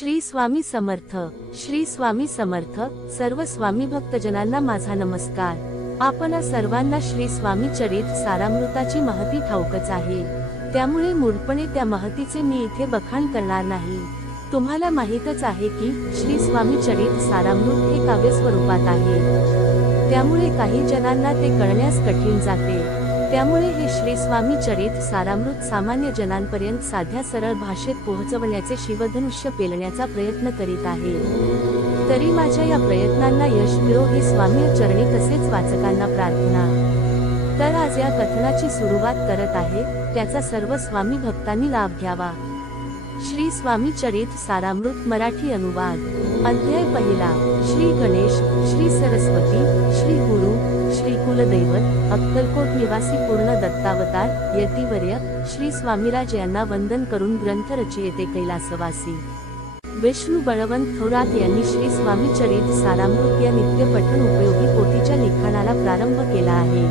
श्री स्वामी समर्थ. श्री स्वामी समर्थ. सर्व स्वामी भक्तजनांना माझा नमस्कार. आपणा सर्वांना श्री स्वामी चरित सारामृताची महती ठाऊकच आहे, त्यामुळे मूळपणे त्या महतीचे मी इथे बखाण करणार नाही. तुम्हाला माहीतच आहे की श्री स्वामी चरित सारामृत हे काव्य स्वरूपात आहे, त्यामुळे काही जनांना ते कळण्यास कठीण जाते. त्यामुळे हे श्री स्वामी चरित सारामृत सामान्य जनांपर्यंत साध्या सरळ भाषेत पोहोचवण्याचे शिवधनुष्य पेलण्याचा प्रयत्न करीत आहे. तरी माझ्या या प्रयत्नांना यश मिळो ही स्वामी चरणी तसेच वाचकांना प्रार्थना. तर आज या कथनाची सुरुवात करत आहे, त्याचा सर्व स्वामी भक्तांनी लाभ घ्यावा. श्री स्वामी चरित सारामृत मराठी अनुवाद. अध्याय पहिला. श्री गणेश, श्री सरस्वती, श्री गुरु, श्री कुलदैवत, अक्कलकोट निवासी पूर्ण दत्तावतार यतिवर्य श्री स्वामीराज यांना वंदन करून ग्रंथ रचयिते कैलासवासी विष्णू बळवंत थोरात यांनी श्री स्वामी चरित सारामृत या नित्यपठण उपयोगी पोथीच्या लिखाणाला प्रारंभ केला आहे.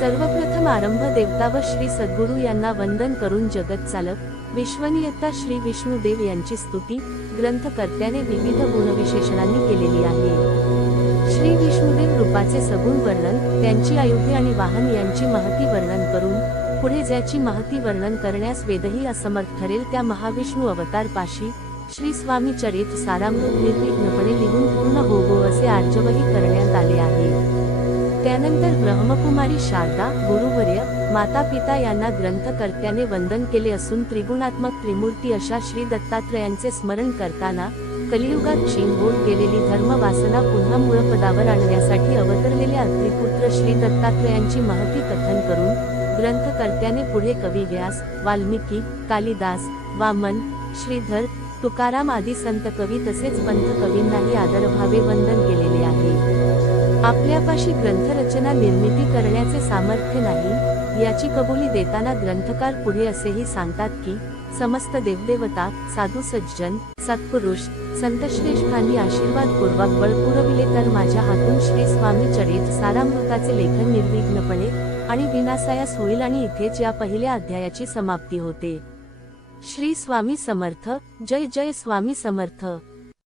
सर्वप्रथम आरंभ देवता व श्री सद्गुरु यांना वंदन करून जगत चालक विश्वनियता श्री विष्णुदेव यांची स्तुती ग्रंथकर्त्याने विविध गुणविशेषणांनी केलेली आहे. श्री विष्णुदेव रूपाचे सगुण वर्णन, त्यांची आयुधे आणि वाहन यांची महती वर्णन करून पुढे ज्याची महती वर्णन करण्यास वेदही असमर्थ ठरेल त्या महाविष्णू अवतार पाशी श्री स्वामी चरित सारामृत निर्विघ्नपणे लिहून पूर्ण होवो असे आर्जवही करण्यात आले आहे. त्यानंतर ब्रह्मकुमारी शारदा गुरुवर्य माता पिता यांना ग्रंथकर्त्याने वंदन केले असून त्रिगुणात्मक त्रिमूर्ती अशा श्री दत्तात्रयांचे स्मरण करताना कलियुगात क्षीण होत गेलेली धर्म वासना पुन्हा मूळपदावर आणण्यासाठी अवतरलेल्या अत्रिपुत्र श्री दत्तात्रयांची महती कथन करून ग्रंथकर्त्याने पुढे कवी व्यास, वाल्मिकी, कालिदास, वामन, श्रीधर, तुकाराम आदी संत कवी तसेच पंथ कवींनाही आदरभावे वंदन केलेले आहे. आपल्यापाशी ग्रंथरचना निर्मिती करण्याचे सामर्थ्य नाही याची कबुली देताना ग्रंथकार पुढे असेही सांगतात की समस्त देवदेवता, साधू सज्जन, सत्पुरुष, संतश्रेष्ठांनी आशीर्वादपूर्वक बळ पुरविले तर माझ्या हातून श्री स्वामी चरित सारामृताचे लेखन निर्विघ्नपणे आणि विनासायास होईल आणि इथेच या पहिल्या अध्यायाची समाप्ती होते. श्री स्वामी समर्थ. जय जय स्वामी समर्थ.